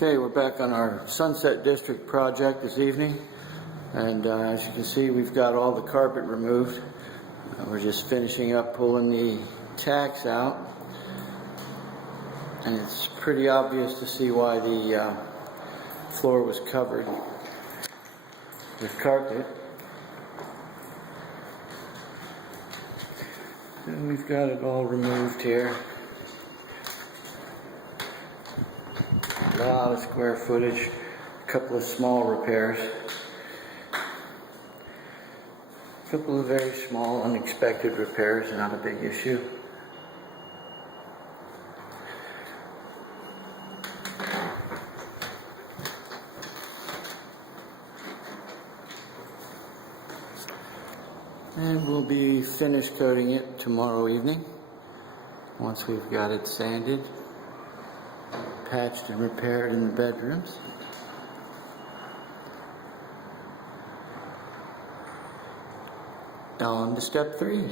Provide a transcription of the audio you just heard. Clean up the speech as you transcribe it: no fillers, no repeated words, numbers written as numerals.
Okay, we're back on our Sunset District project this evening, and as you can see, we've got all the carpet removed. We're just finishing up pulling the tacks out, and it's pretty obvious to see why the floor was covered with carpet. And we've got it all removed here. A lot of square footage, a couple of small repairs, a couple of very small unexpected repairs, not a big issue. And we'll be finish coating it tomorrow evening once we've got it sanded, patched and repaired in the bedrooms. On to step 3.